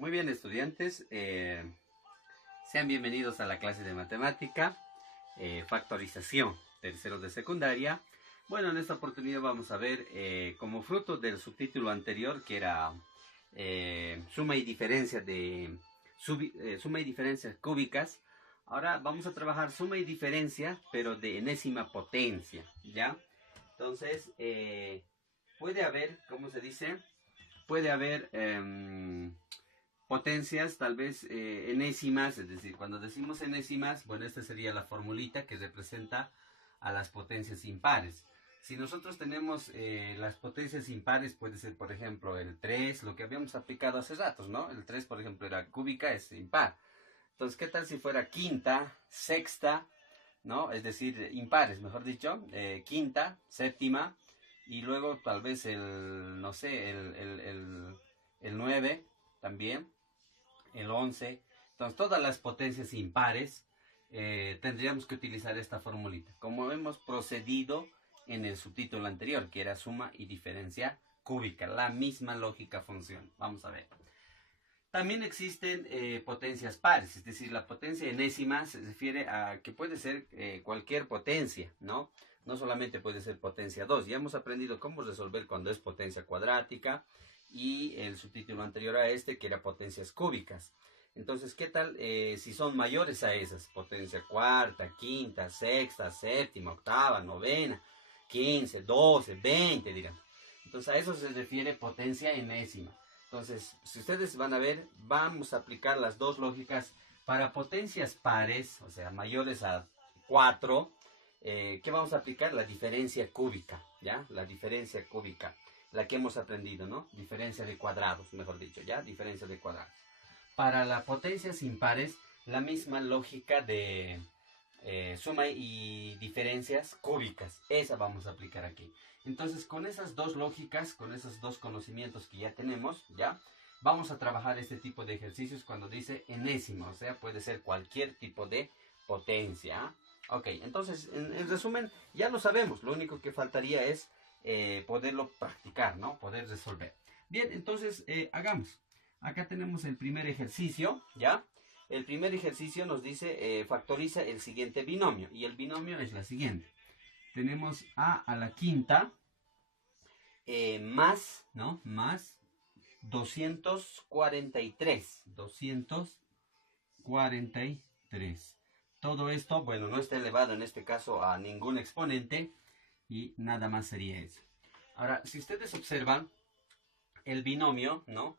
Muy bien, estudiantes, sean bienvenidos a la clase de matemática, factorización, tercero de secundaria. Bueno, en esta oportunidad vamos a ver, como fruto del subtítulo anterior, que era suma y diferencia suma y diferencias cúbicas. Ahora vamos a trabajar suma y diferencia, pero de enésima potencia, ¿ya? Entonces, puede haber, ¿cómo se dice? Puede haber potencias tal vez enésimas, es decir, cuando decimos enésimas, bueno, esta sería la formulita que representa a las potencias impares. Si nosotros tenemos las potencias impares, puede ser, por ejemplo, el 3, lo que habíamos aplicado hace ratos, ¿no? El 3, por ejemplo, era cúbica, es impar. Entonces, ¿qué tal si fuera quinta, sexta, ¿no? Es decir, impares, mejor dicho, quinta, séptima, y luego tal vez no sé, el 9 también, el 11. Entonces, todas las potencias impares tendríamos que utilizar esta formulita, como hemos procedido en el subtítulo anterior, que era suma y diferencia cúbica. La misma lógica funciona. Vamos a ver. También existen potencias pares, es decir, la potencia enésima se refiere a que puede ser cualquier potencia, ¿no? No solamente puede ser potencia 2. Ya hemos aprendido cómo resolver cuando es potencia cuadrática y el subtítulo anterior a este, que era potencias cúbicas. Entonces, ¿qué tal si son mayores a esas? Potencia cuarta, quinta, sexta, séptima, octava, novena, 15, 12, 20, digamos. Entonces, a eso se refiere potencia enésima. Entonces, si ustedes van a ver, vamos a aplicar las dos lógicas para potencias pares, o sea, mayores a 4. ¿Qué vamos a aplicar? La diferencia cúbica, ¿ya? La diferencia cúbica, la que hemos aprendido, ¿no? Diferencia de cuadrados, mejor dicho, ¿ya? Diferencia de cuadrados. Para las potencias impares, la misma lógica de suma y diferencias cúbicas. Esa vamos a aplicar aquí. Entonces, con esas dos lógicas, con esos dos conocimientos que ya tenemos, ¿ya? Vamos a trabajar este tipo de ejercicios cuando dice enésima, o sea, puede ser cualquier tipo de potencia. Ok, entonces, en resumen, ya lo sabemos. Lo único que faltaría es poderlo practicar, ¿no? Poder resolver. Bien, entonces, hagamos. Acá tenemos el primer ejercicio, ¿ya? El primer ejercicio nos dice factoriza el siguiente binomio. Y el binomio es la siguiente. Tenemos a la quinta más, ¿no? Más 243. 243. Todo esto, bueno, no está elevado en este caso a ningún exponente. Y nada más sería eso. Ahora, si ustedes observan el binomio, ¿no?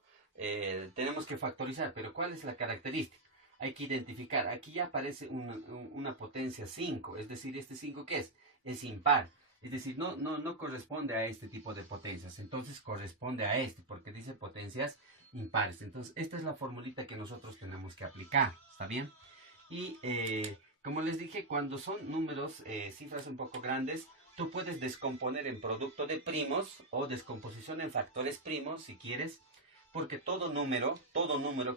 Tenemos que factorizar, pero ¿cuál es la característica? Hay que identificar, aquí ya aparece una potencia 5, es decir, este 5 ¿qué es? Es impar, es decir, no corresponde a este tipo de potencias, entonces corresponde a este, porque dice potencias impares. Entonces, esta es la formulita que nosotros tenemos que aplicar, ¿está bien? Y como les dije, cuando son números, cifras un poco grandes, tú puedes descomponer en producto de primos o descomposición en factores primos si quieres, porque todo número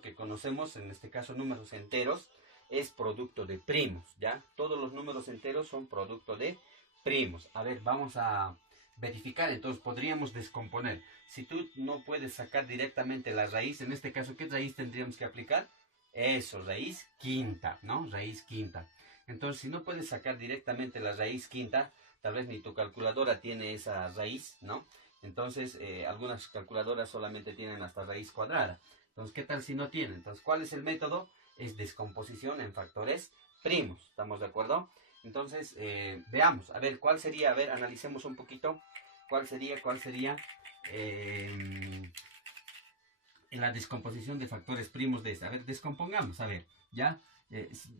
que conocemos, en este caso números enteros, es producto de primos, ¿ya? Todos los números enteros son producto de primos. A ver, vamos a verificar, entonces podríamos descomponer. Si tú no puedes sacar directamente la raíz, en este caso, ¿qué raíz tendríamos que aplicar? Eso, raíz quinta, ¿no? Raíz quinta. Entonces, si no puedes sacar directamente la raíz quinta, tal vez ni tu calculadora tiene esa raíz, ¿no? Entonces, algunas calculadoras solamente tienen hasta raíz cuadrada. Entonces, ¿qué tal si no tienen? Entonces, ¿cuál es el método? Es descomposición en factores primos. ¿Estamos de acuerdo? Entonces, veamos. A ver, ¿cuál sería? A ver, analicemos un poquito. ¿Cuál sería? En la descomposición de factores primos de esta. A ver, descompongamos. A ver, ¿ya?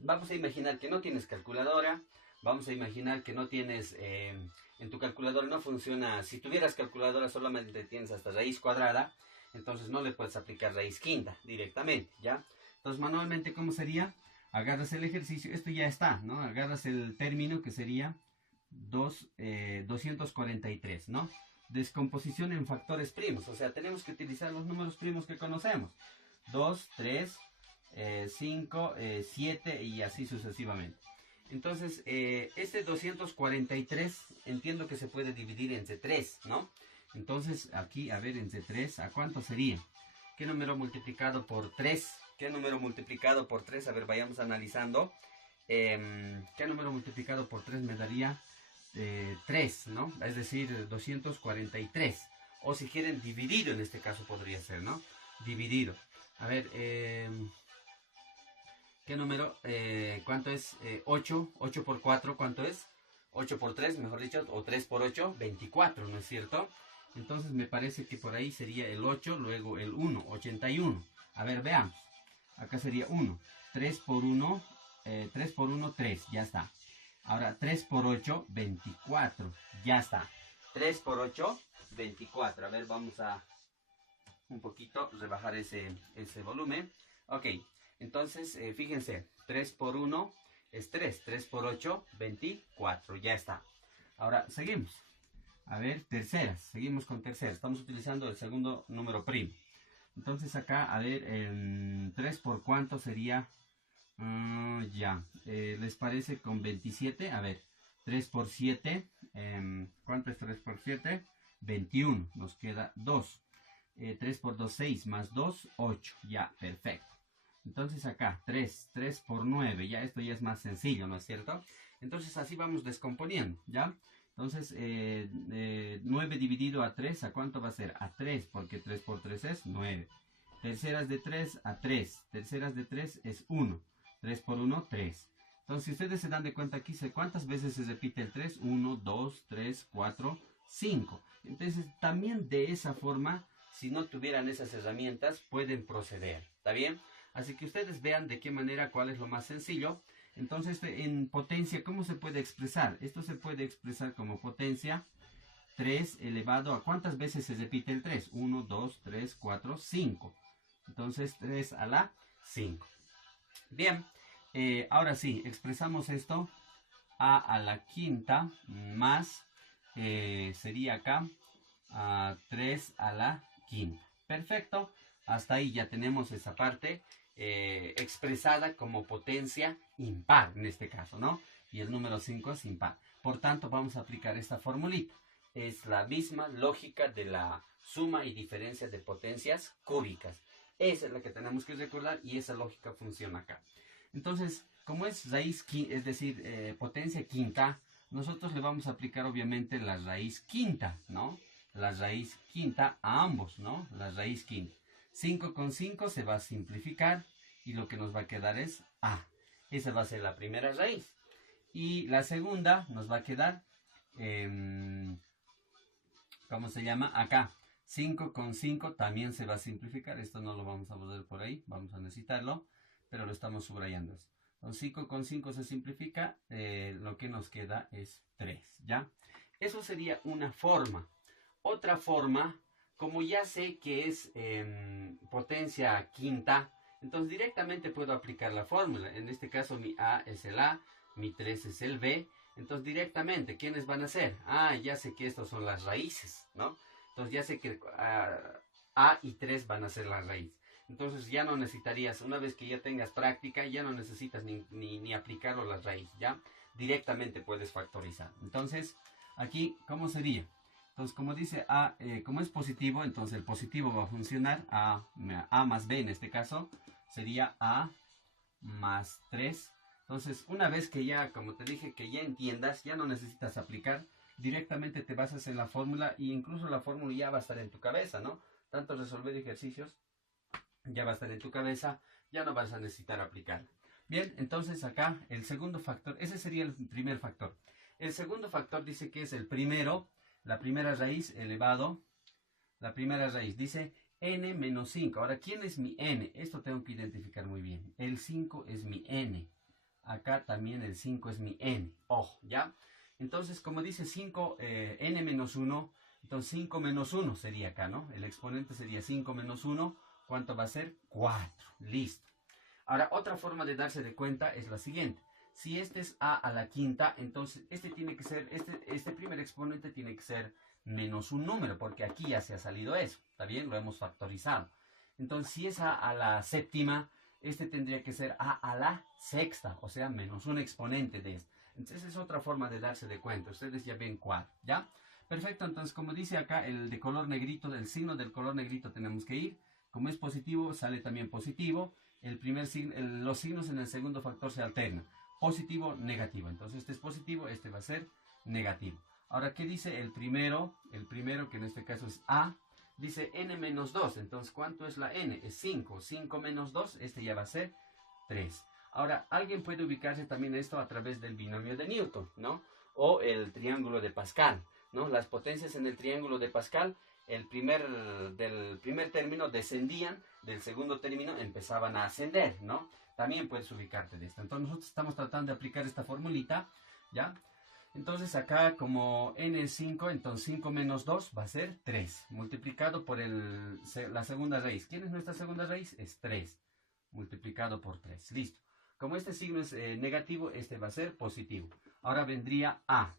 Vamos a imaginar que no tienes calculadora. Vamos a imaginar que no tienes, en tu calculadora no funciona, si tuvieras calculadora solamente tienes hasta raíz cuadrada, entonces no le puedes aplicar raíz quinta directamente, ¿ya? Entonces manualmente, ¿cómo sería? Agarras el ejercicio, esto ya está, ¿no? Agarras el término que sería 243, ¿no? Descomposición en factores primos, o sea, tenemos que utilizar los números primos que conocemos. 2, 3, 5, 7 y así sucesivamente. Entonces, este 243 entiendo que se puede dividir entre 3, ¿no? Entonces, aquí, a ver, entre 3, ¿a cuánto sería? ¿Qué número multiplicado por 3? ¿Qué número multiplicado por 3? A ver, vayamos analizando. ¿Qué número multiplicado por 3 me daría 3, ¿no? Es decir, 243. O si quieren, dividido en este caso podría ser, ¿no? Dividido. A ver, ¿qué número? ¿Cuánto es? 8. 8 por 4, ¿cuánto es? 8 por 3, mejor dicho, o 3 por 8, 24, ¿no es cierto? Entonces me parece que por ahí sería el 8, luego el 1, 81. A ver, veamos. Acá sería 1. 3 por 1, 3 por 1, 3, ya está. Ahora 3 por 8, 24, ya está. 3 por 8, 24. A ver, vamos a un poquito rebajar ese volumen. Ok, entonces fíjense, 3 por 1 es 3, 3 por 8, 24, ya está. Ahora seguimos. A ver, terceras, seguimos con terceras. Estamos utilizando el segundo número primo. Entonces acá, a ver, 3 por cuánto sería, ¿les parece con 27? A ver, 3 por 7, ¿cuánto es 3 por 7? 21, nos queda 2. 3 por 2, 6, más 2, 8, ya, perfecto. Entonces acá, 3 por 9, ya esto ya es más sencillo, ¿no es cierto? Entonces así vamos descomponiendo, ¿ya? Entonces, 9 dividido a 3, ¿a cuánto va a ser? A 3, porque 3 por 3 es 9. Terceras de 3 a 3. Terceras de 3 es 1. 3 por 1, 3. Entonces, si ustedes se dan de cuenta aquí, ¿cuántas veces se repite el 3? 1, 2, 3, 4, 5. Entonces, también de esa forma, si no tuvieran esas herramientas, pueden proceder. ¿Está bien? Así que ustedes vean de qué manera, cuál es lo más sencillo. Entonces, en potencia, ¿cómo se puede expresar? Esto se puede expresar como potencia 3 elevado a... ¿Cuántas veces se repite el 3? 1, 2, 3, 4, 5. Entonces, 3 a la 5. Bien, ahora sí, expresamos esto a la quinta más, sería acá, 3 a la quinta. Perfecto, hasta ahí ya tenemos esa parte. Expresada como potencia impar en este caso, ¿no? Y el número 5 es impar. Por tanto, vamos a aplicar esta formulita. Es la misma lógica de la suma y diferencia de potencias cúbicas. Esa es la que tenemos que recordar y esa lógica funciona acá. Entonces, como es raíz, es decir, potencia quinta, nosotros le vamos a aplicar obviamente la raíz quinta, ¿no? La raíz quinta a ambos, ¿no? La raíz quinta. 5 con 5 se va a simplificar y lo que nos va a quedar es A. Esa va a ser la primera raíz. Y la segunda nos va a quedar, ¿cómo se llama? Acá. 5 con 5 también se va a simplificar. Esto no lo vamos a poner por ahí, vamos a necesitarlo, pero lo estamos subrayando. Entonces 5 con 5 se simplifica, lo que nos queda es 3, ¿ya? Eso sería una forma. Otra forma, como ya sé que es potencia quinta, entonces directamente puedo aplicar la fórmula. En este caso mi A es el A, mi 3 es el B. Entonces directamente, ¿quiénes van a ser? Ya sé que estas son las raíces, ¿no? Entonces ya sé que A y 3 van a ser las raíces. Entonces ya no necesitarías, una vez que ya tengas práctica, ya no necesitas ni aplicarlo a las raíces, ¿ya? Directamente puedes factorizar. Entonces, aquí, ¿cómo sería? Entonces, como dice A, como es positivo, entonces el positivo va a funcionar. A más B en este caso sería A más 3. Entonces, una vez que ya, como te dije, que ya entiendas, ya no necesitas aplicar. Directamente te basas en la fórmula e incluso la fórmula ya va a estar en tu cabeza, ¿no? Tanto resolver ejercicios ya va a estar en tu cabeza, ya no vas a necesitar aplicar. Bien, entonces acá el segundo factor, ese sería el primer factor. El segundo factor dice que es el primero. La primera raíz elevado, la primera raíz dice n menos 5. Ahora, ¿quién es mi n? Esto tengo que identificar muy bien. El 5 es mi n. Acá también el 5 es mi n. Ojo, ¿ya? Entonces, como dice 5, n menos 1, entonces 5 menos 1 sería acá, ¿no? El exponente sería 5 menos 1. ¿Cuánto va a ser? 4. Listo. Ahora, otra forma de darse de cuenta es la siguiente. Si este es a la quinta, entonces este tiene que ser, este primer exponente tiene que ser menos un número, porque aquí ya se ha salido eso, ¿está bien? Lo hemos factorizado. Entonces, si es a la séptima, este tendría que ser a la sexta, o sea, menos un exponente de este. Entonces, es otra forma de darse de cuenta. Ustedes ya ven cuál, ¿ya? Perfecto, entonces, como dice acá, el de color negrito, el signo del color negrito tenemos que ir. Como es positivo, sale también positivo. Los signos en el segundo factor se alternan. Positivo, negativo. Entonces este es positivo, este va a ser negativo. Ahora, ¿qué dice el primero? El primero, que en este caso es A, dice n menos 2. Entonces, ¿cuánto es la n? Es 5. 5 menos 2, este ya va a ser 3. Ahora, alguien puede ubicarse también esto a través del binomio de Newton, ¿no? O el triángulo de Pascal, ¿no? Las potencias en el triángulo de Pascal, del primer término descendían, del segundo término empezaban a ascender, ¿no? También puedes ubicarte de esto. Entonces, nosotros estamos tratando de aplicar esta formulita, ¿ya? Entonces acá como n es 5, entonces 5 menos 2 va a ser 3, multiplicado por la segunda raíz. ¿Quién es nuestra segunda raíz? Es 3, multiplicado por 3. Listo. Como este signo es negativo, este va a ser positivo. Ahora vendría A.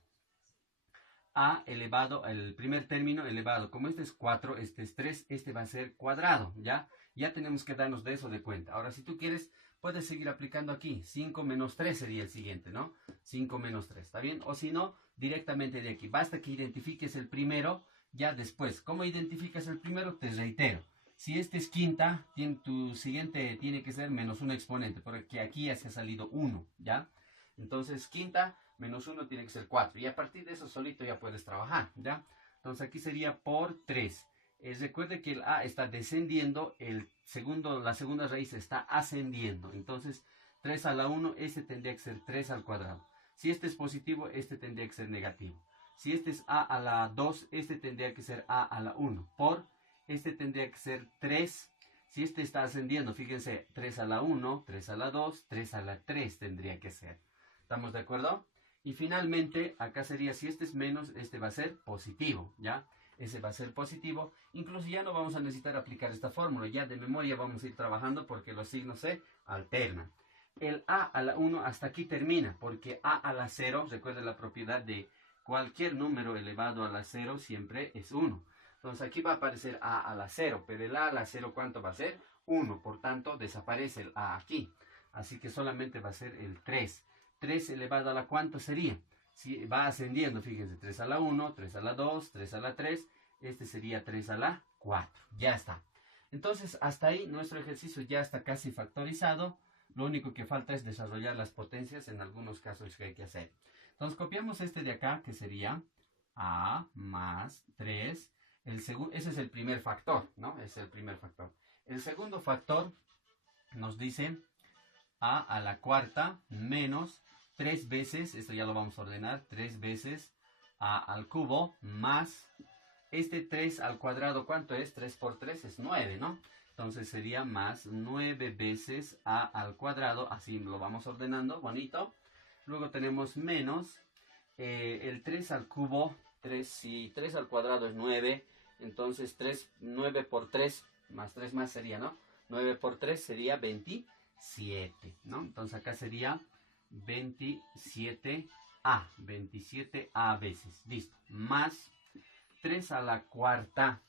A elevado, el primer término elevado. Como este es 4, este es 3, este va a ser cuadrado, ¿ya? Ya tenemos que darnos de eso de cuenta. Ahora, si tú quieres, puedes seguir aplicando aquí. 5 menos 3 sería el siguiente, ¿no? 5 menos 3, ¿está bien? O si no, directamente de aquí. Basta que identifiques el primero, ya después. ¿Cómo identificas el primero? Te reitero. Si este es quinta, tu siguiente tiene que ser menos un exponente, porque aquí ya se ha salido 1, ¿ya? Entonces, quinta menos 1 tiene que ser 4. Y a partir de eso solito ya puedes trabajar, ¿ya? Entonces aquí sería por 3. Recuerde que el A está descendiendo, la segunda raíz está ascendiendo. Entonces, 3 a la 1, este tendría que ser 3 al cuadrado. Si este es positivo, este tendría que ser negativo. Si este es A a la 2, este tendría que ser A a la 1. Por este tendría que ser 3. Si este está ascendiendo, fíjense, 3 a la 1, 3 a la 2, 3 a la 3 tendría que ser. ¿Estamos de acuerdo? Y finalmente, acá sería, si este es menos, este va a ser positivo, ¿ya? Ese va a ser positivo. Incluso ya no vamos a necesitar aplicar esta fórmula. Ya de memoria vamos a ir trabajando porque los signos se alternan. El A a la 1 hasta aquí termina, porque A a la 0, recuerden la propiedad de cualquier número elevado a la 0 siempre es 1. Entonces aquí va a aparecer A a la 0, pero el A a la 0, ¿cuánto va a ser? 1, por tanto desaparece el A aquí. Así que solamente va a ser el 3. 3 elevado a la ¿cuánto sería? Si va ascendiendo, fíjense, 3 a la 1, 3 a la 2, 3 a la 3, este sería 3 a la 4. Ya está. Entonces, hasta ahí nuestro ejercicio ya está casi factorizado. Lo único que falta es desarrollar las potencias en algunos casos que hay que hacer. Entonces, copiamos este de acá, que sería A más 3. Ese es el primer factor, ¿no? Es el primer factor. El segundo factor nos dice a la cuarta menos 3 veces, esto ya lo vamos a ordenar, 3 veces a al cubo más este 3 al cuadrado, ¿cuánto es? 3 por 3 es 9, ¿no? Entonces sería más 9 veces a al cuadrado, así lo vamos ordenando, bonito. Luego tenemos menos el 3 al cubo, si 3 al cuadrado es 9, entonces 9 por 3 más 3 más sería, ¿no? 9 por 3 sería 27, ¿no? Entonces acá sería 27A, 27A veces, listo, más 3 a la cuarta,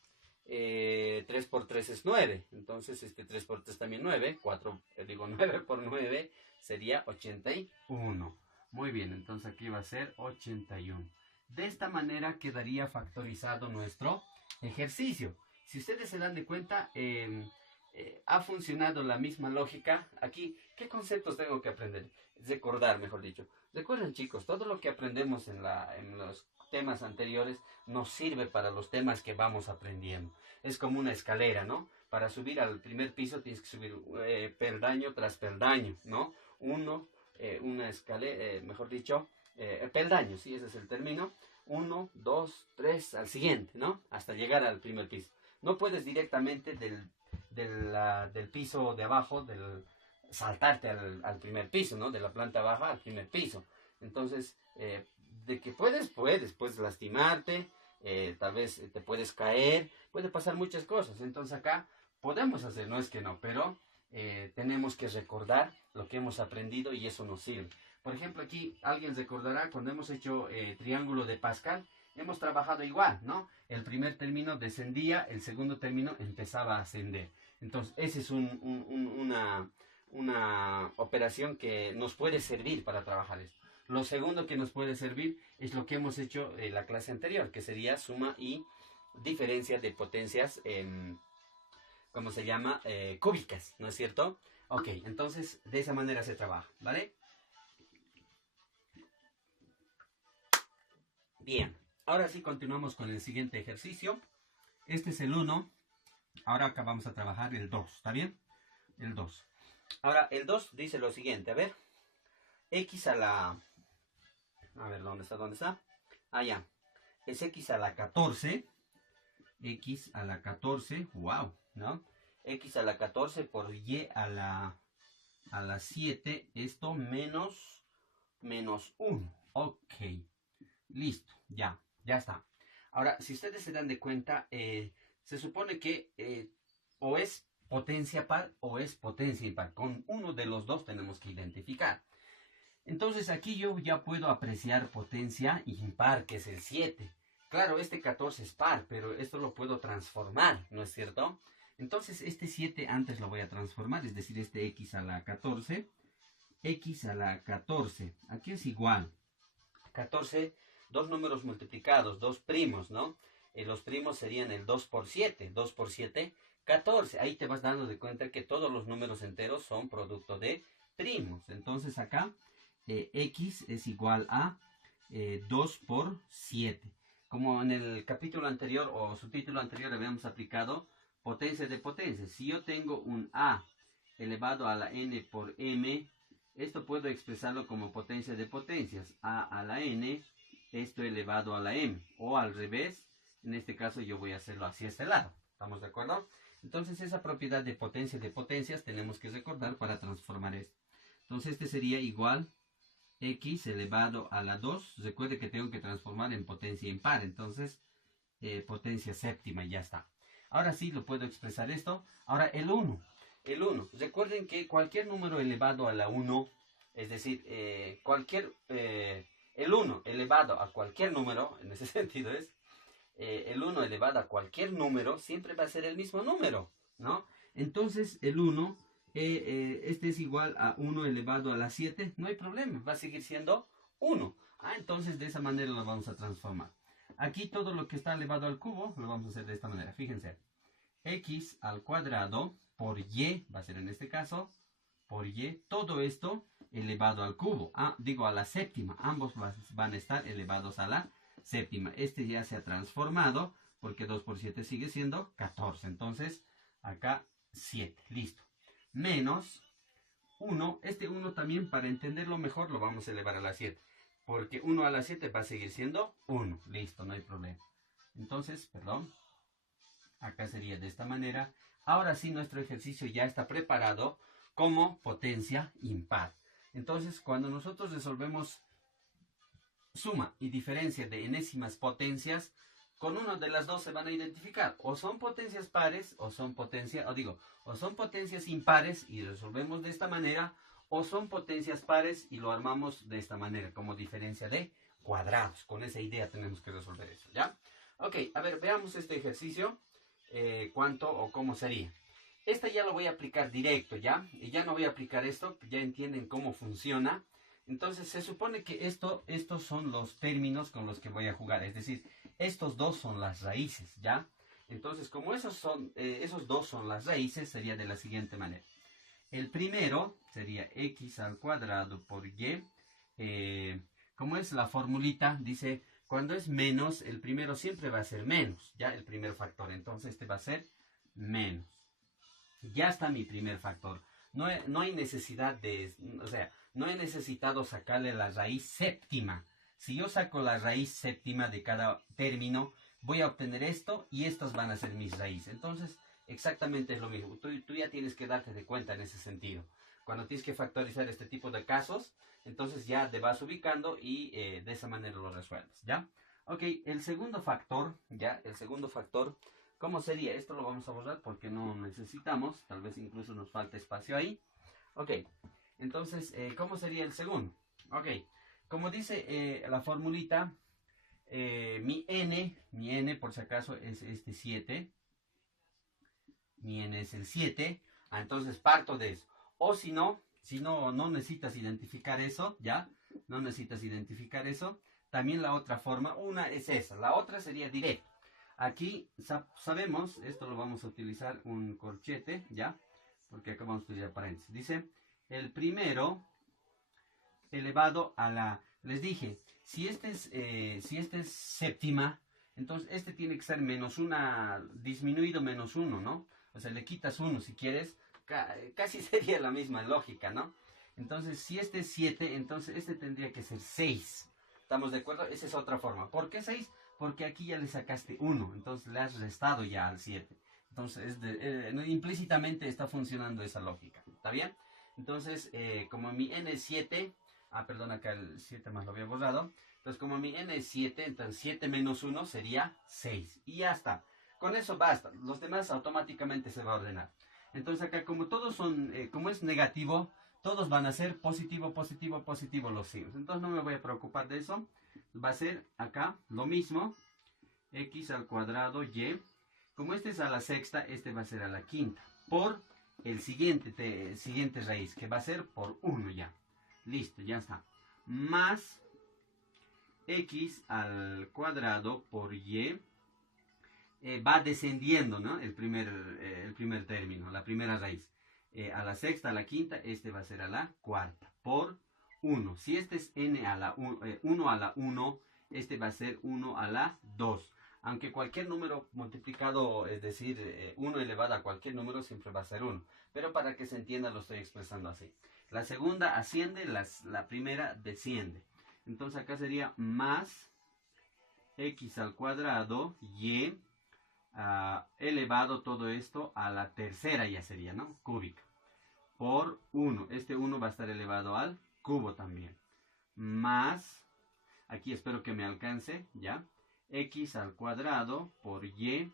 3 por 3 es 9, entonces 3 por 3 también 9, 9 por 9 sería 81. Muy bien, entonces aquí va a ser 81. De esta manera quedaría factorizado nuestro ejercicio. Si ustedes se dan de cuenta, ha funcionado la misma lógica. Aquí, ¿qué conceptos tengo que aprender? Recordar, mejor dicho. Recuerden, chicos, todo lo que aprendemos en los temas anteriores nos sirve para los temas que vamos aprendiendo. Es como una escalera, ¿no? Para subir al primer piso tienes que subir peldaño tras peldaño, ¿no? Una escalera, mejor dicho, peldaño, sí, ese es el término. 1, 2, 3, al siguiente, ¿no? Hasta llegar al primer piso. No puedes directamente del piso de abajo, saltarte al primer piso, ¿no? De la planta baja al primer piso. Entonces, de que puedes lastimarte, tal vez te puedes caer, puede pasar muchas cosas. Entonces acá podemos hacer, no es que no, pero tenemos que recordar lo que hemos aprendido y eso nos sirve. Por ejemplo, aquí alguien recordará cuando hemos hecho triángulo de Pascal, hemos trabajado igual, ¿no? El primer término descendía, el segundo término empezaba a ascender. Entonces, esa es una operación que nos puede servir para trabajar esto. Lo segundo que nos puede servir es lo que hemos hecho en la clase anterior, que sería suma y diferencia de potencias ¿cómo se llama? Cúbicas, ¿no es cierto? Ok, entonces de esa manera se trabaja, ¿vale? Bien, ahora sí continuamos con el siguiente ejercicio. Este es el 1. Ahora acá vamos a trabajar el 2, ¿está bien? El 2. Ahora, el 2 dice lo siguiente, a ver. X a la... A ver, ¿dónde está? ¿Dónde está? Ah, ya. Es X a la 14. X a la 14, wow, ¿no? X a la 14 por Y a la 7, esto menos 1. Ok, listo, ya está. Ahora, si ustedes se dan de cuenta, se supone que o es potencia par o es potencia impar. Con uno de los dos tenemos que identificar. Entonces aquí yo ya puedo apreciar potencia impar, que es el 7. Claro, este 14 es par, pero esto lo puedo transformar, ¿no es cierto? Entonces este 7 antes lo voy a transformar, es decir, este x a la 14. X a la 14, aquí es igual. 14, dos números multiplicados, dos primos, ¿no? Los primos serían el 2 por 7. 2 por 7, 14. Ahí te vas dando de cuenta que todos los números enteros son producto de primos. Entonces acá x es igual a 2 por 7. Como en el capítulo anterior o subtítulo anterior habíamos aplicado potencia de potencias. Si yo tengo un a elevado a la n por m, esto puedo expresarlo como potencia de potencias. A a la n, esto elevado a la m. O al revés, en este caso yo voy a hacerlo hacia este lado. ¿Estamos de acuerdo? Entonces esa propiedad de potencia de potencias tenemos que recordar para transformar esto. Entonces este sería igual x elevado a la 2. Recuerde que tengo que transformar en potencia impar. Entonces potencia séptima, ya está. Ahora sí lo puedo expresar esto. Ahora el 1. El 1. Recuerden que cualquier número elevado a la 1, es decir, el 1 elevado a cualquier número, en ese sentido es, el 1 elevado a cualquier número siempre va a ser el mismo número, ¿no? Entonces el 1, este es igual a 1 elevado a la 7, no hay problema, va a seguir siendo 1. Entonces de esa manera lo vamos a transformar. Aquí todo lo que está elevado al cubo lo vamos a hacer de esta manera, fíjense. X al cuadrado por y, va a ser en este caso, por y, todo esto elevado al cubo, digo a la séptima, ambos van a estar elevados a la séptima. Este ya se ha transformado, porque 2 por 7 sigue siendo 14, entonces acá 7, listo. Menos 1, este 1 también para entenderlo mejor lo vamos a elevar a la 7, porque 1 a la 7 va a seguir siendo 1, listo, no hay problema. Entonces, perdón, acá sería de esta manera. Ahora sí nuestro ejercicio ya está preparado como potencia impar. Entonces cuando nosotros resolvemos suma y diferencia de enésimas potencias, con una de las dos se van a identificar. O son potencias pares o son potencias impares y resolvemos de esta manera, o son potencias pares y lo armamos de esta manera como diferencia de cuadrados. Con esa idea tenemos que resolver eso, ¿ya? Ok, a ver, veamos este ejercicio. Cuánto o cómo sería. Esta ya lo voy a aplicar directo, ¿ya? Y ya no voy a aplicar esto, ya entienden cómo funciona. Entonces se supone que estos son los términos con los que voy a jugar, es decir, estos dos son las raíces, ¿ya? Entonces como esos dos son las raíces, sería de la siguiente manera. El primero sería x al cuadrado por y. Como es la formulita, dice, cuando es menos, el primero siempre va a ser menos, ¿ya? El primer factor, entonces este va a ser menos. Ya está mi primer factor. No hay necesidad de, o sea, no he necesitado sacarle la raíz séptima. Si yo saco la raíz séptima de cada término, voy a obtener esto y estas van a ser mis raíces. Entonces, exactamente es lo mismo. Tú ya tienes que darte de cuenta en ese sentido. Cuando tienes que factorizar este tipo de casos, entonces ya te vas ubicando y de esa manera lo resuelves, ¿ya? Ok, el segundo factor, ¿ya? El segundo factor, ¿cómo sería? Esto lo vamos a borrar porque no necesitamos, tal vez incluso nos falta espacio ahí. Ok, entonces, ¿cómo sería el segundo? Ok, como dice la formulita, mi n por si acaso es este 7. Mi n es el 7. Entonces parto de eso. O si no necesitas identificar eso, ¿ya? No necesitas identificar eso. También la otra forma, una es esa. La otra sería directo. Aquí sabemos, esto lo vamos a utilizar un corchete, ¿ya? Porque acá vamos a utilizar paréntesis. Dice, el primero elevado a la... Les dije, si este es séptima, entonces este tiene que ser menos una, disminuido menos uno, ¿no? O sea, le quitas uno si quieres, casi sería la misma lógica, ¿no? Entonces, si este es 7, entonces este tendría que ser 6. ¿Estamos de acuerdo? Esa es otra forma. ¿Por qué 6? Porque aquí ya le sacaste 1, entonces le has restado ya al 7. Entonces, implícitamente está funcionando esa lógica. ¿Está bien? Entonces, como mi n es 7, perdón, acá el 7 más lo había borrado. Entonces, como mi n es 7, entonces 7 menos 1 sería 6. Y ya está. Con eso basta. Los demás automáticamente se va a ordenar. Entonces, acá como todos son, como es negativo, todos van a ser positivo, positivo, positivo los signos. Entonces, no me voy a preocupar de eso. Va a ser acá lo mismo. X al cuadrado y. Como este es a la sexta, este va a ser a la quinta. Por el siguiente raíz, que va a ser por 1 ya. Listo, ya está. Más x al cuadrado por y. Va descendiendo, ¿no? El primer término, la primera raíz. A la sexta, a la quinta, este va a ser a la cuarta. Por 1. Si este es n a la 1 a la 1, este va a ser 1 a la 2. Aunque cualquier número multiplicado, es decir, 1 elevado a cualquier número, siempre va a ser 1. Pero para que se entienda, lo estoy expresando así. La segunda asciende, la primera desciende. Entonces acá sería más x al cuadrado y elevado todo esto a la tercera ya sería, ¿no? Cúbica. Por 1. Este 1 va a estar elevado al cubo también. Más, aquí espero que me alcance, ¿ya? X al cuadrado por y.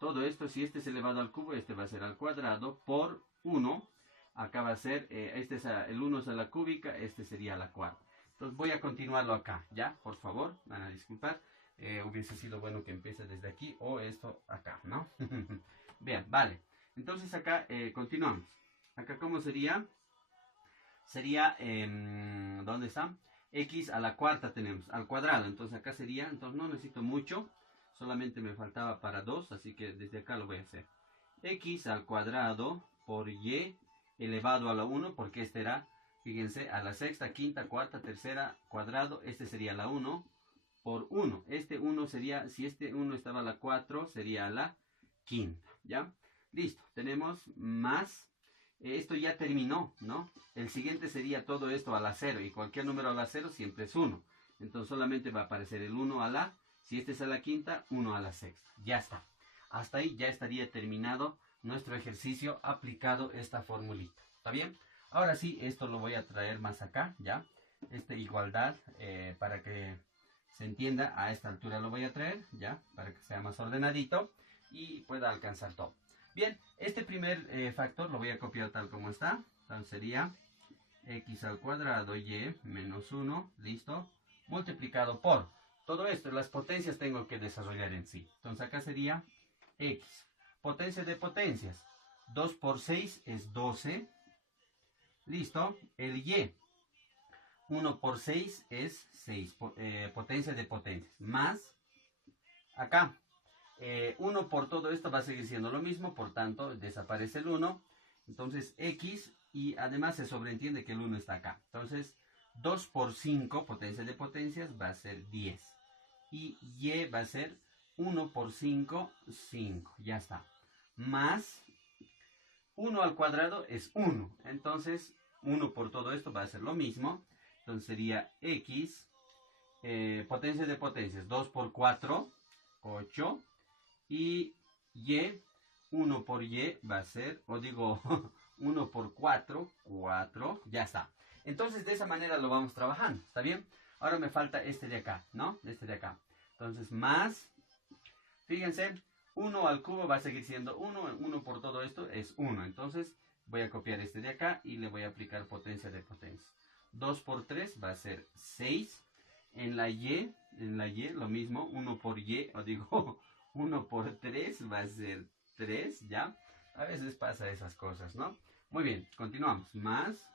Todo esto, si este es elevado al cubo, este va a ser al cuadrado por 1. Acá va a ser, el 1 es a la cúbica, este sería a la cuarta. Entonces voy a continuarlo acá, ¿ya? Por favor, van a disculpar. Hubiese sido bueno que empiece desde aquí o esto acá, ¿no? Bien, vale. Entonces acá continuamos. Acá, ¿cómo sería? Sería, ¿dónde está? X a la cuarta tenemos, al cuadrado. Entonces acá sería, entonces no necesito mucho. Solamente me faltaba para 2, así que desde acá lo voy a hacer. X al cuadrado por y elevado a la 1, porque este era, fíjense, a la sexta, quinta, cuarta, tercera, cuadrado. Este sería la 1 por 1. Este 1 sería, si este 1 estaba a la 4, sería a la quinta, ¿ya? Listo, tenemos más. Esto ya terminó, ¿no? El siguiente sería todo esto a la 0, y cualquier número a la 0 siempre es 1. Entonces solamente va a aparecer el 1 a la, si este es a la quinta, 1 a la sexta. Ya está. Hasta ahí ya estaría terminado nuestro ejercicio aplicado esta formulita. ¿Está bien? Ahora sí, esto lo voy a traer más acá, ¿ya? Esta igualdad, para que se entienda, a esta altura lo voy a traer, ¿ya? Para que sea más ordenadito y pueda alcanzar todo. Bien, este primer factor lo voy a copiar tal como está. Entonces sería x al cuadrado y menos 1, listo, multiplicado por todo esto. Las potencias tengo que desarrollar en sí. Entonces acá sería x, potencia de potencias, 2 por 6 es 12, listo, el y, 1 por 6 es 6, potencia de potencias, más, acá, 1 por todo esto va a seguir siendo lo mismo, por tanto desaparece el 1, entonces x, y además se sobreentiende que el 1 está acá. Entonces 2 por 5, potencia de potencias, va a ser 10. Y y va a ser 1 por 5, 5. Ya está. Más 1 al cuadrado es 1. Entonces 1 por todo esto va a ser lo mismo. Entonces sería x, potencia de potencias, 2 por 4, 8. Y y, 1 por y va a ser, o digo, 1 por 4, 4, ya está. Entonces de esa manera lo vamos trabajando, ¿está bien? Ahora me falta este de acá, ¿no? Este de acá. Entonces más, fíjense, 1 al cubo va a seguir siendo 1, 1 por todo esto es 1. Entonces voy a copiar este de acá y le voy a aplicar potencia de potencia. 2 por 3 va a ser 6. En la y lo mismo, 1 por y, o digo, 1 por 3 va a ser 3, ¿ya? A veces pasa esas cosas, ¿no? Muy bien, continuamos. Más.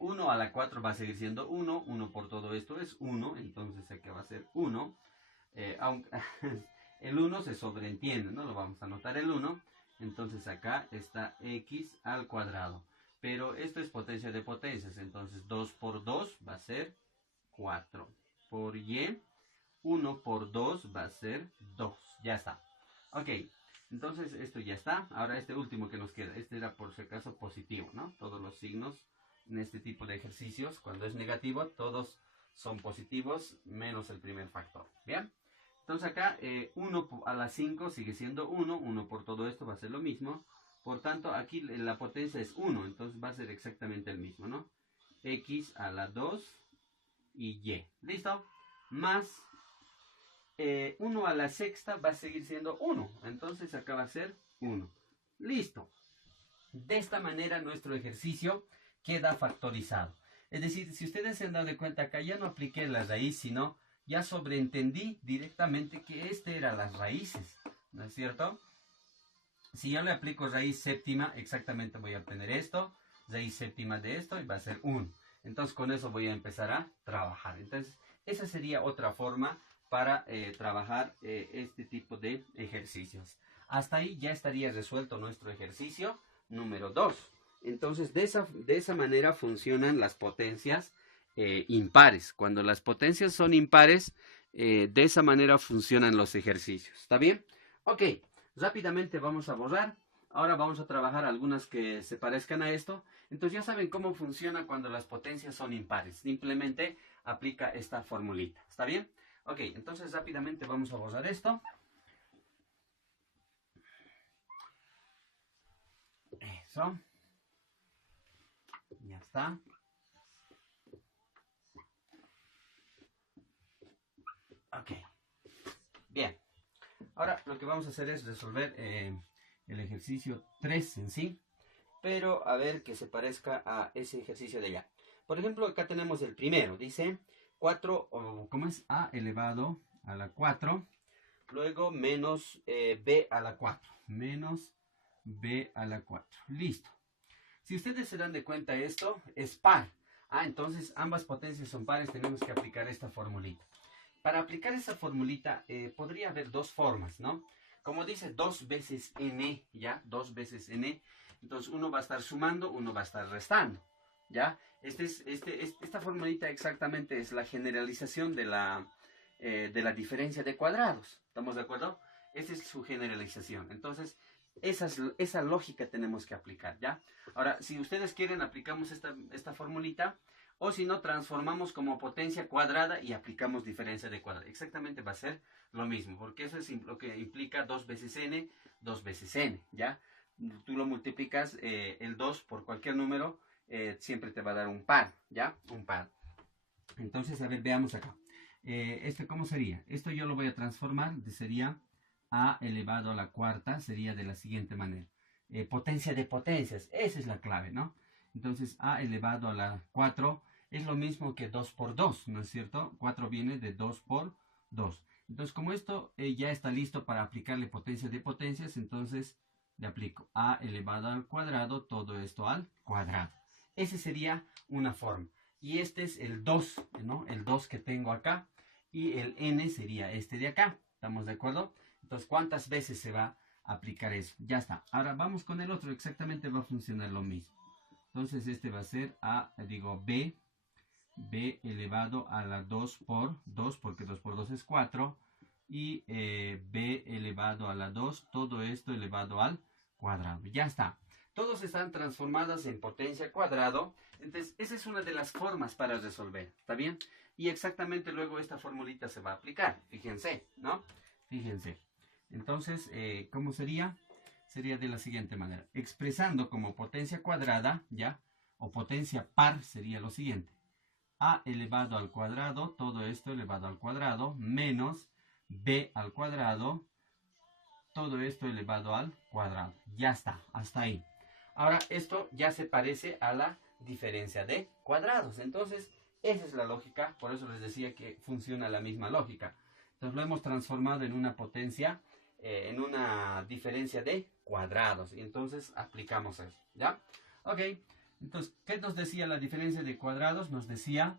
1 a la 4 va a seguir siendo 1. 1 por todo esto es 1. Entonces aquí va a ser 1. Aunque el 1 se sobreentiende, ¿no? Lo vamos a anotar el 1. Entonces acá está x al cuadrado. Pero esto es potencia de potencias. Entonces 2 por 2 va a ser 4. Por y, 1 por 2 va a ser 2. Ya está. Ok. Entonces esto ya está. Ahora este último que nos queda. Este era por si acaso positivo, ¿no? Todos los signos en este tipo de ejercicios, cuando es negativo, todos son positivos, menos el primer factor. ¿Bien? Entonces acá 1 a la 5 sigue siendo 1. 1 por todo esto va a ser lo mismo. Por tanto, aquí la potencia es 1. Entonces va a ser exactamente el mismo, ¿no? X a la 2 y y. ¿Listo? Más 1 a la sexta va a seguir siendo 1. Entonces acá va a ser 1. Listo. De esta manera nuestro ejercicio queda factorizado. Es decir, si ustedes se han dado cuenta, acá ya no apliqué la raíz, sino ya sobreentendí directamente que este era las raíces, ¿no es cierto? Si yo le aplico raíz séptima, exactamente voy a obtener esto, raíz séptima de esto, y va a ser 1. Entonces con eso voy a empezar a trabajar. Entonces esa sería otra forma para trabajar este tipo de ejercicios. Hasta ahí ya estaría resuelto nuestro ejercicio número 2. Entonces de esa manera funcionan las potencias impares. Cuando las potencias son impares, de esa manera funcionan los ejercicios. ¿Está bien? Ok, rápidamente vamos a borrar. Ahora vamos a trabajar algunas que se parezcan a esto. Entonces ya saben cómo funciona cuando las potencias son impares. Simplemente aplica esta formulita. ¿Está bien? Ok, entonces rápidamente vamos a borrar esto. Eso. Ya está. Ok. Bien. Ahora lo que vamos a hacer es resolver el ejercicio 3 en sí. Pero a ver que se parezca a ese ejercicio de allá. Por ejemplo, acá tenemos el primero. Dice 4, ¿cómo es? A elevado a la 4. Luego menos b a la 4. Menos b a la 4. Listo. Si ustedes se dan de cuenta, esto es par. Entonces ambas potencias son pares. Tenemos que aplicar esta formulita. Para aplicar esta formulita podría haber dos formas, ¿no? Como dice 2 veces n, ¿ya? 2 veces n. Entonces uno va a estar sumando, uno va a estar restando, ¿ya? Esta formulita exactamente es la generalización de la diferencia de cuadrados. ¿Estamos de acuerdo? Esa es su generalización. Entonces, esa lógica tenemos que aplicar, ¿ya? Ahora, si ustedes quieren, aplicamos esta formulita, o si no, transformamos como potencia cuadrada y aplicamos diferencia de cuadrado. Exactamente va a ser lo mismo, porque eso es lo que implica 2 veces n, 2 veces n, ¿ya? Tú lo multiplicas el 2 por cualquier número, siempre te va a dar un par, ¿ya? Un par. Entonces, a ver, veamos acá. ¿Cómo sería? Esto yo lo voy a transformar, sería a elevado a la cuarta, sería de la siguiente manera. Potencia de potencias, esa es la clave, ¿no? Entonces, a elevado a la 4 es lo mismo que 2 por 2, ¿no es cierto? 4 viene de 2 por 2. Entonces, como esto ya está listo para aplicarle potencia de potencias, entonces le aplico a elevado al cuadrado, todo esto al cuadrado. Esa sería una forma. Y este es el 2, ¿no? El 2 que tengo acá. Y el n sería este de acá. ¿Estamos de acuerdo? Entonces, ¿cuántas veces se va a aplicar eso? Ya está. Ahora vamos con el otro. Exactamente va a funcionar lo mismo. Entonces, este va a ser b elevado a la 2 por 2, porque 2 por 2 es 4. Y b elevado a la 2, todo esto elevado al cuadrado. Ya está. Todos están transformados en potencia cuadrado. Entonces, esa es una de las formas para resolver. ¿Está bien? Y exactamente luego esta formulita se va a aplicar. Fíjense, ¿no? Fíjense. Entonces, ¿cómo sería? Sería de la siguiente manera. Expresando como potencia cuadrada, ¿ya? O potencia par sería lo siguiente. A elevado al cuadrado, todo esto elevado al cuadrado, menos b al cuadrado, todo esto elevado al cuadrado. Ya está, hasta ahí. Ahora, esto ya se parece a la diferencia de cuadrados. Entonces, esa es la lógica. Por eso les decía que funciona la misma lógica. Entonces, lo hemos transformado en una potencia, en una diferencia de cuadrados. Y entonces, aplicamos eso. ¿Ya? Ok. Entonces, ¿qué nos decía la diferencia de cuadrados? Nos decía,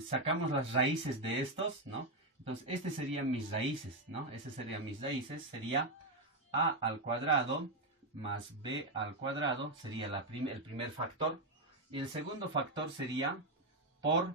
sacamos las raíces de estos, ¿no? Entonces, este serían mis raíces, ¿no? Ese serían mis raíces, sería a al cuadrado más b al cuadrado, sería el primer factor. Y el segundo factor sería por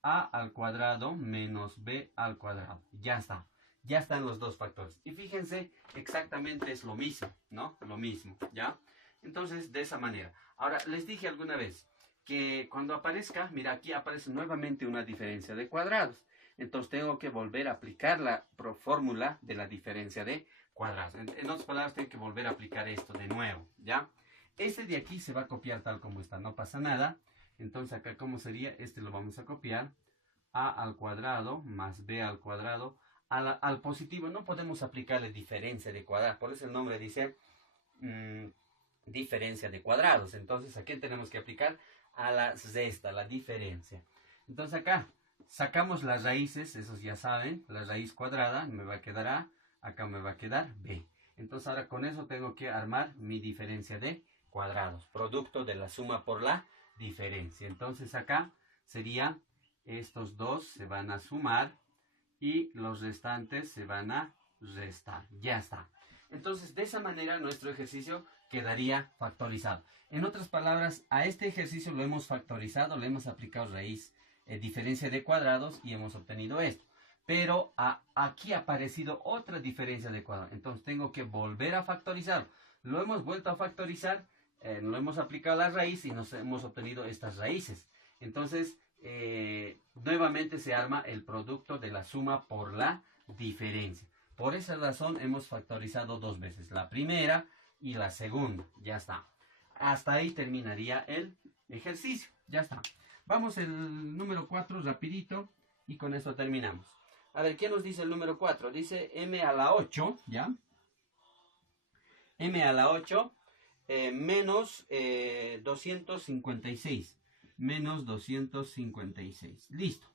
a al cuadrado menos b al cuadrado. Ya está. Ya están los dos factores. Y fíjense, exactamente es lo mismo, ¿no? Lo mismo, ¿ya? Entonces, de esa manera. Ahora, les dije alguna vez que cuando aparezca, mira, aquí aparece nuevamente una diferencia de cuadrados. Entonces, tengo que volver a aplicar la fórmula de la diferencia de cuadrados. En otras palabras, tengo que volver a aplicar esto de nuevo, ¿ya? Este de aquí se va a copiar tal como está, no pasa nada. Entonces, acá, ¿cómo sería? Este lo vamos a copiar. A al cuadrado más b al cuadrado. Al positivo no podemos aplicarle diferencia de cuadrados. Por eso el nombre dice diferencia de cuadrados. Entonces, ¿a qué tenemos que aplicar? A la resta, la diferencia. Entonces, acá sacamos las raíces, esos ya saben. La raíz cuadrada me va a quedar a, acá me va a quedar b. Entonces, ahora con eso tengo que armar mi diferencia de cuadrados. Producto de la suma por la diferencia. Entonces, acá sería, estos dos se van a sumar y los restantes se van a restar. Ya está. Entonces, de esa manera nuestro ejercicio quedaría factorizado. En otras palabras, a este ejercicio lo hemos factorizado, le hemos aplicado raíz, diferencia de cuadrados y hemos obtenido esto. Pero aquí ha aparecido otra diferencia de cuadrados. Entonces, tengo que volver a factorizar. Lo hemos vuelto a factorizar, lo hemos aplicado a la raíz y nos hemos obtenido estas raíces. Entonces, nuevamente se arma el producto de la suma por la diferencia. Por esa razón hemos factorizado dos veces, la primera y la segunda. Ya está. Hasta ahí terminaría el ejercicio. Ya está. Vamos el número 4 rapidito y con eso terminamos. A ver, ¿qué nos dice el número 4? Dice m a la 8, ¿ya? M a la 8 menos 256. Menos 256. Listo.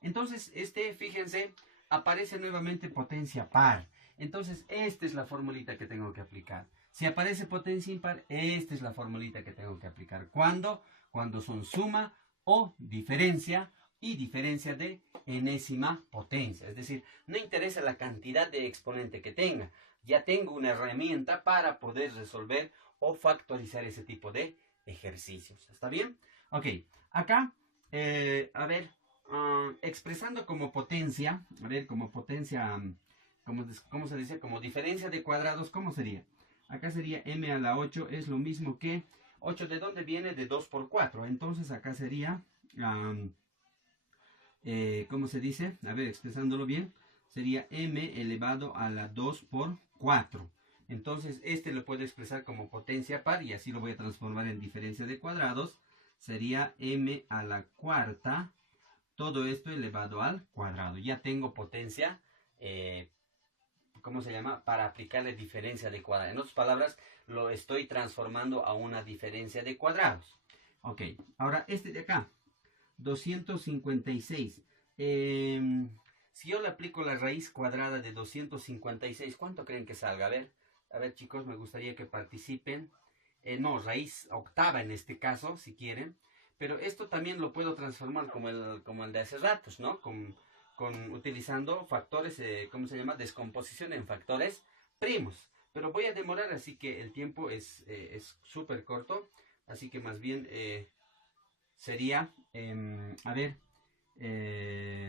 Entonces, fíjense, aparece nuevamente potencia par. Entonces, esta es la formulita que tengo que aplicar. Si aparece potencia impar, esta es la formulita que tengo que aplicar. ¿Cuándo? Cuando son suma o diferencia y diferencia de enésima potencia. Es decir, no interesa la cantidad de exponente que tenga. Ya tengo una herramienta para poder resolver o factorizar ese tipo de ejercicios. ¿Está bien? Ok, acá, a ver, expresando como potencia, a ver, como potencia, ¿cómo se dice? Como diferencia de cuadrados, ¿cómo sería? Acá sería m a la 8 es lo mismo que 8, ¿de dónde viene? De 2 por 4. Entonces acá sería, ¿cómo se dice? A ver, expresándolo bien, sería m elevado a la 2 por 4. Entonces, lo puedo expresar como potencia par y así lo voy a transformar en diferencia de cuadrados. Sería m a la cuarta, todo esto elevado al cuadrado. Ya tengo potencia, ¿cómo se llama? Para aplicarle diferencia de cuadrados. En otras palabras, lo estoy transformando a una diferencia de cuadrados. Ok, ahora de acá, 256. Si yo le aplico la raíz cuadrada de 256, ¿cuánto creen que salga? A ver chicos, me gustaría que participen. No, raíz octava en este caso, si quieren. Pero esto también lo puedo transformar como el de hace ratos, ¿no? Utilizando factores, ¿cómo se llama? Descomposición en factores primos. Pero voy a demorar, así que el tiempo es súper corto. Así que más bien sería,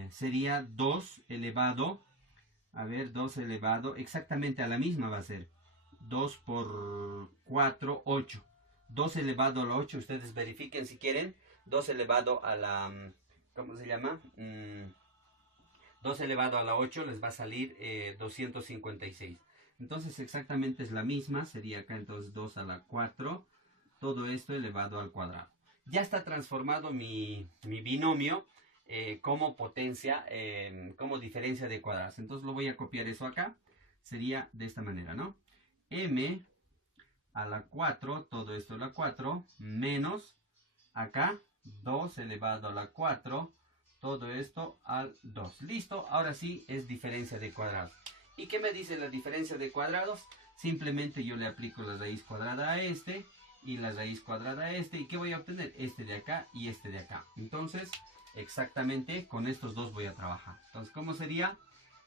sería 2 elevado, 2 elevado, exactamente a la misma va a ser. 2 por 4, 8. 2 elevado a la 8, ustedes verifiquen si quieren. 2 elevado a la, ¿cómo se llama? 2 elevado a la 8 les va a salir 256. Entonces exactamente es la misma, sería acá entonces 2 a la 4, todo esto elevado al cuadrado. Ya está transformado mi binomio como potencia, como diferencia de cuadrados. Entonces lo voy a copiar eso acá, sería de esta manera, ¿no? M a la 4, todo esto a la 4, menos acá 2 elevado a la 4, todo esto al 2. Listo, ahora sí es diferencia de cuadrados. ¿Y qué me dice la diferencia de cuadrados? Simplemente yo le aplico la raíz cuadrada a y la raíz cuadrada a ¿Y qué voy a obtener? Este de acá y este de acá. Entonces, exactamente con estos dos voy a trabajar. Entonces, ¿cómo sería?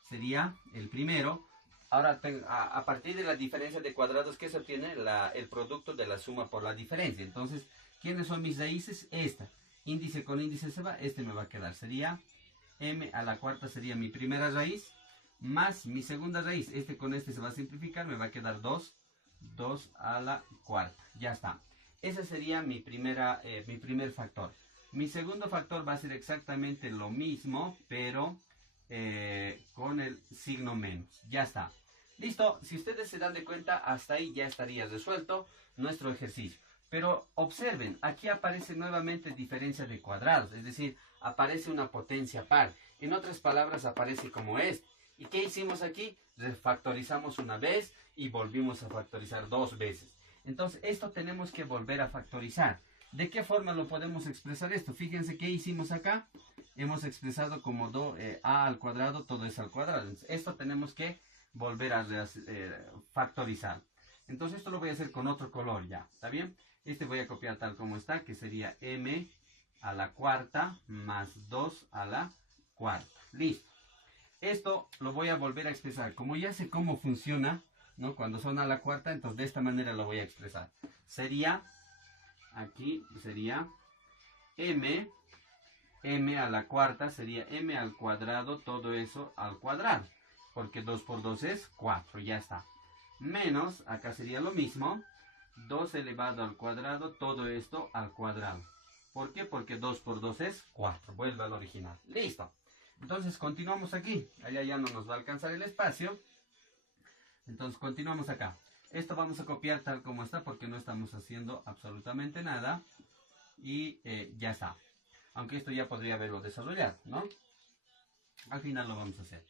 Sería el primero. Ahora, a partir de la diferencia de cuadrados, ¿qué se obtiene? El producto de la suma por la diferencia. Entonces, ¿quiénes son mis raíces? Esta. Índice con índice se va, este me va a quedar. Sería m a la cuarta, sería mi primera raíz, más mi segunda raíz. Este con este se va a simplificar, me va a quedar 2 a la cuarta. Ya está. Ese sería mi primer factor. Mi segundo factor va a ser exactamente lo mismo, pero con el signo menos. Ya está. Listo. Si ustedes se dan de cuenta, hasta ahí ya estaría resuelto nuestro ejercicio. Pero observen, aquí aparece nuevamente diferencia de cuadrados, es decir, aparece una potencia par. En otras palabras, aparece como esto. ¿Y qué hicimos aquí? Refactorizamos una vez y volvimos a factorizar dos veces. Entonces, esto tenemos que volver a factorizar. ¿De qué forma lo podemos expresar esto? Fíjense qué hicimos acá. Hemos expresado como a al cuadrado, todo es al cuadrado. Entonces, esto tenemos que volver a factorizar. Entonces, esto lo voy a hacer con otro color ya. ¿Está bien? Este voy a copiar tal como está, que sería m a la cuarta más 2 a la cuarta. Listo. Esto lo voy a volver a expresar. Como ya sé cómo funciona, ¿no? Cuando son a la cuarta, entonces de esta manera lo voy a expresar. Sería, aquí sería m a la cuarta, sería m al cuadrado, todo eso al cuadrado. Porque 2 por 2 es 4, ya está. Menos, acá sería lo mismo, 2 elevado al cuadrado, todo esto al cuadrado. ¿Por qué? Porque 2 por 2 es 4. Vuelve al original. Listo. Entonces continuamos aquí. Allá ya no nos va a alcanzar el espacio. Entonces continuamos acá. Esto vamos a copiar tal como está porque no estamos haciendo absolutamente nada. Y ya está. Aunque esto ya podría haberlo desarrollado, ¿no? Al final lo vamos a hacer.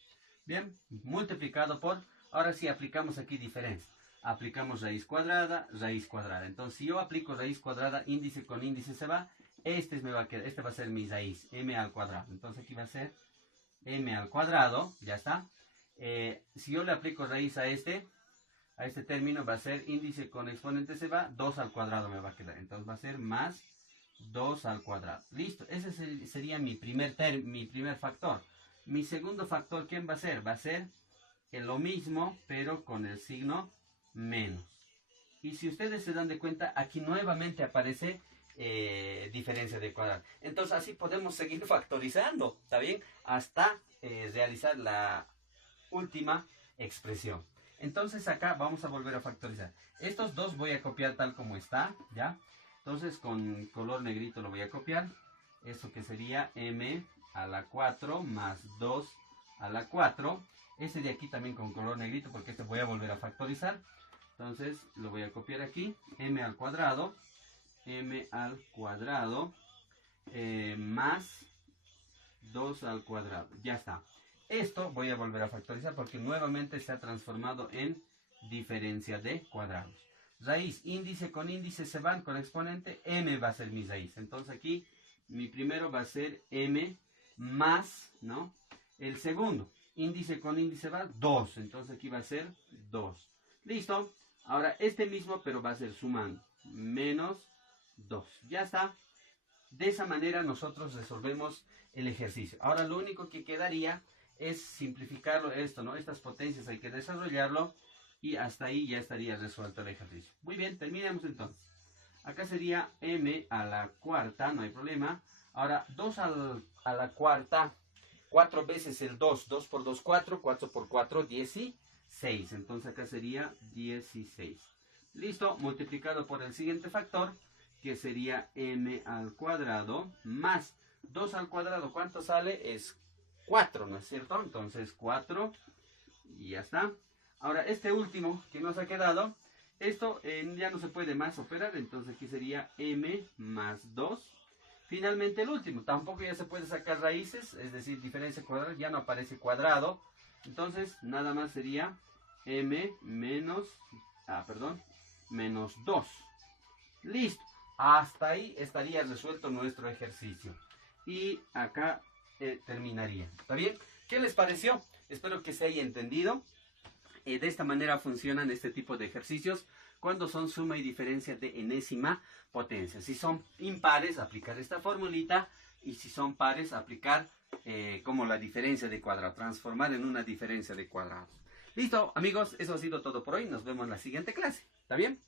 Bien, multiplicado por... Ahora sí aplicamos aquí diferencia. Aplicamos raíz cuadrada, raíz cuadrada. Entonces, si yo aplico raíz cuadrada, índice con índice se va. Este va a ser mi raíz, m al cuadrado. Entonces, aquí va a ser m al cuadrado, ya está. Si yo le aplico raíz a este término, va a ser índice con exponente se va, 2 al cuadrado me va a quedar. Entonces, va a ser más 2 al cuadrado. Listo, ese sería mi primer factor. Mi segundo factor, ¿quién va a ser? Va a ser lo mismo, pero con el signo menos. Y si ustedes se dan de cuenta, aquí nuevamente aparece diferencia de cuadrado. Entonces así podemos seguir factorizando, ¿está bien? Hasta realizar la última expresión. Entonces acá vamos a volver a factorizar. Estos dos voy a copiar tal como está, ¿ya? Entonces con color negrito lo voy a copiar. Eso que sería m a la 4 más 2 a la 4. Ese de aquí también con color negrito porque este voy a volver a factorizar. Entonces lo voy a copiar aquí. M al cuadrado más 2 al cuadrado. Ya está. Esto voy a volver a factorizar porque nuevamente se ha transformado en diferencia de cuadrados. Raíz, índice con índice se van con exponente. M va a ser mi raíz. Entonces aquí mi primero va a ser m más, ¿no? El segundo, índice con índice va 2. Entonces aquí va a ser 2. Listo. Ahora este mismo, pero va a ser sumando. Menos 2. Ya está. De esa manera nosotros resolvemos el ejercicio. Ahora lo único que quedaría es simplificarlo esto, ¿no? Estas potencias hay que desarrollarlo y hasta ahí ya estaría resuelto el ejercicio. Muy bien, terminemos entonces. Acá sería m a la cuarta, no hay problema. Ahora 2 a la cuarta, 4 veces el 2, 2 por 2, 4, 4 por 4, 16. Entonces acá sería 16. Listo, multiplicado por el siguiente factor, que sería m al cuadrado más 2 al cuadrado. ¿Cuánto sale? Es 4, ¿no es cierto? Entonces 4 y ya está. Ahora este último que nos ha quedado, esto ya no se puede más operar, entonces aquí sería m más 2. Finalmente el último, tampoco ya se puede sacar raíces, es decir, diferencia cuadrada, ya no aparece cuadrado. Entonces nada más sería m menos, menos 2. Listo. Hasta ahí estaría resuelto nuestro ejercicio. Y acá terminaría. ¿Está bien? ¿Qué les pareció? Espero que se haya entendido. De esta manera funcionan este tipo de ejercicios cuando son suma y diferencia de enésima potencia. Si son impares, aplicar esta formulita. y si son pares, aplicar como la diferencia de cuadrado, transformar en una diferencia de cuadrados. Listo, amigos, eso ha sido todo por hoy. Nos vemos en la siguiente clase. ¿Está bien?